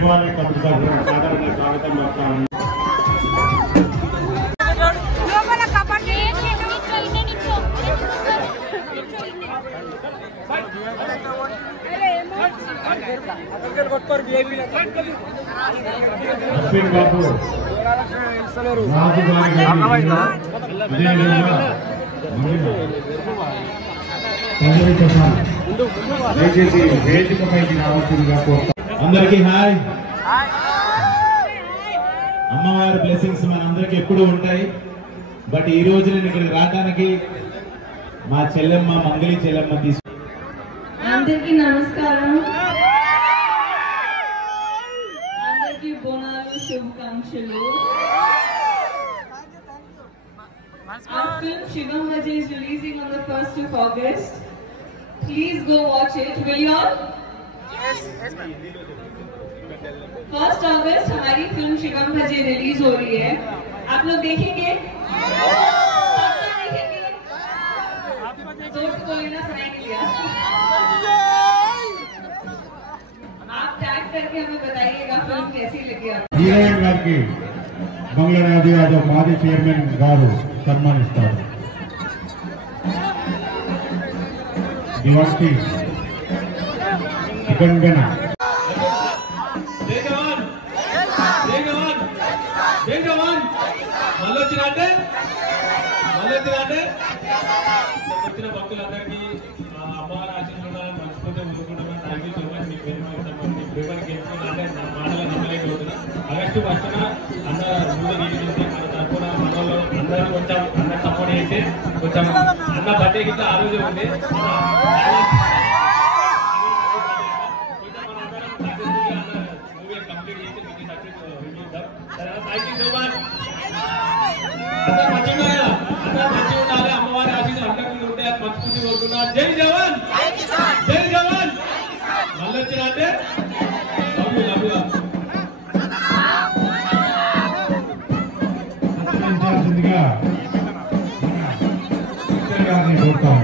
పేర్వాణి couple సాధారణ స్వాగతం చెప్తాను. అశ్విన్ బాబు దయచేసి వేదికపైకి రావాల్సిందిగా కోరుతాం. అందరికీ హాయ్. అమ్మవారి బ్లెస్సింగ్స్ మనందరికి ఎప్పుడు ఉంటాయి. బట్ ఈ రోజు నేను ఇక్కడికి రావడానికి మా చెల్లెమ్మ మంగళి చెల్లెమ్మ అందరికీ నమస్కారం. అందరికీ బోనాలు శుభాకాంక్షలు. Our film Shigam Bhaji is releasing on the 1st of August. Please go watch it. Will you all? Yes, ma'am. 1st August हमारी फिल्म शिगम भजी रिलीज हो रही है. आप लोग देखेंगे? देखेंगे? जोर से बोले ना, सुनाई नहीं दिया. आप टैग करके हमें बताइएगा फिल्म कैसी लगी आपको. హీరోయిన్ గారికి బంగ్లారాజు యాదవ్ మాజీ చైర్మన్ గారు సన్మానిస్తారు. దివంతి గంగన వచ్చిన భక్తులందరికీ అమ్మవారి ఆశీర్వాదాలు మనస్ఫూర్తిగా ముందుకుంటున్నాను. Thank you so much. మీ పేరు పేపర్కి అంటే మాటలు నమ్మలేకపోతున్నా. ఆగస్టు 1న అందరూ ముందు రిలీజ్ చేసి మన తరఫున మనలో అందరూ కొంచెం అందరు సపోర్ట్ చేసి కొంచెం అన్న బర్త్డే గిట్లా ఆ రోజు ఉంది. మూవీ కంప్లీట్ చేసి మీకు సక్సెస్ రివ్యూ ఇద్దాం. Thank you so much. అందరూ మంచిగా అందరూ మంచిగా ఉండాలి. అమ్మవారి ఆశీస్సులు అందరికీ ఉంటాయి. మనస్ఫూర్తి కోరుకున్నాను. జై జవాన్, జై జవాన్. మళ్ళీ వచ్చిన అంటే కోరుతాం.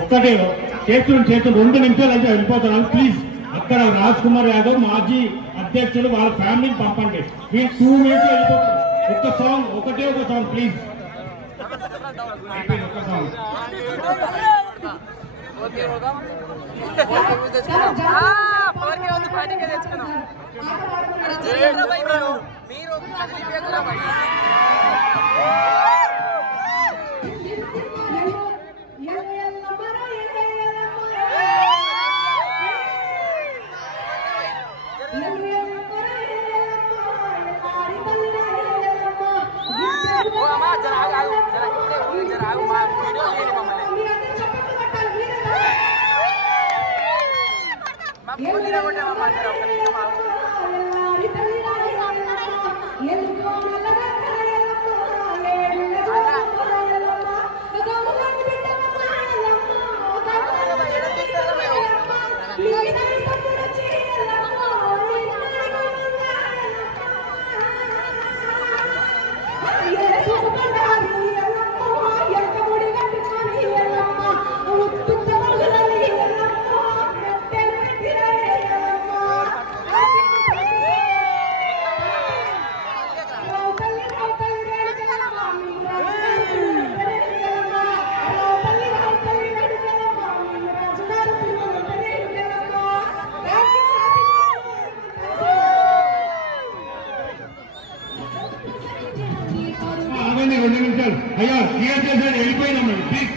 ఒక్కటే చేతులు 2 నిమిషాలు అయితే వెళ్ళిపోతున్నాను. ప్లీజ్ అక్కడ రాజ్ కుమార్ యాదవ్ మాజీ అధ్యక్షులు వాళ్ళ ఫ్యామిలీని పంపండి. మీరు 2 మినిట్స్ వెళ్ళిపోతారు. ఒక సాంగ్ ప్లీజ్. ఒక సాంగ్ ఆగండి 2 నిమిషాలు. అయ్యా క్లియర్ చేశారు, వెళ్ళిపోయినాం మేము. ప్లీజ్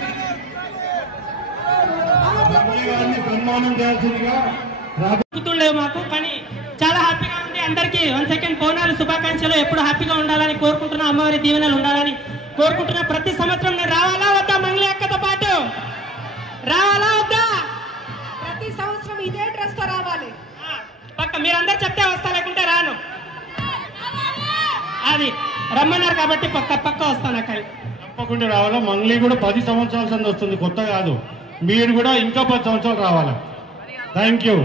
గారిని సన్మానం చేయాల్సిందిగా లేవు మాకు, కానీ చాలా హ్యాపీగా ఉంది. అందరికీ 1 సెకండ్ బోనాలు శుభాకాంక్షలు. ఎప్పుడు హ్యాపీగా ఉండాలని కోరుకుంటున్నా, అమ్మవారి దీవెనలు ఉండాలని కోరుకుంటున్నా. ప్రతి సంవత్సరం నేను రావాలా వద్దా? మంగళ అక్కతో పాటు రావాలా వద్దా? ప్రతి సంవత్సరం ఇదే డ్రెస్ తో రావాలి. పక్క మీరందరూ చెప్తే వస్తా, లేకుంటే రాను. అది రమ్మన్నారు కాబట్టి పక్క వస్తాను. అక్కడ తప్పకుండా రావాలా. మంగ్లీ కూడా 10 సంవత్సరాల సంది వస్తుంది, కొత్త కాదు. మీరు కూడా ఇంకా 10 సంవత్సరాలు రావాలా. Thank you.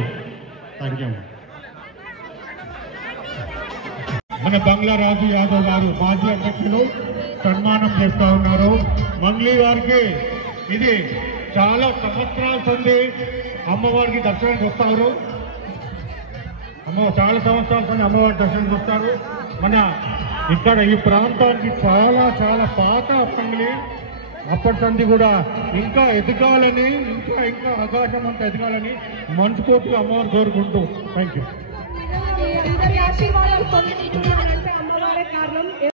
మన బంగ్లా రాజు యాదవ్ గారు మాజీ అధ్యక్షులు సన్మానం చేస్తూ ఉన్నారు. మంగ్లీ గారికి ఇది చాలా సంవత్సరాల సంది అమ్మవారికి దర్శనానికి వస్తారు. చాలా సంవత్సరాల సంది అమ్మవారి దర్శనానికి వస్తారు. మన ఇక్కడ ఈ ప్రాంతానికి చాలా పాత మంగ్లీ. అప్పటి సంది కూడా ఇంకా ఎదగాలని, ఇంకా అవకాశం అంతా ఎదగాలని మనస్ఫూర్తిగా అమ్మవారు కోరుకుంటూ థ్యాంక్ యూ. అందరి ఆశీర్వాదాలు పొందుకుంటున్నానంటే అమ్మవారే కారణం.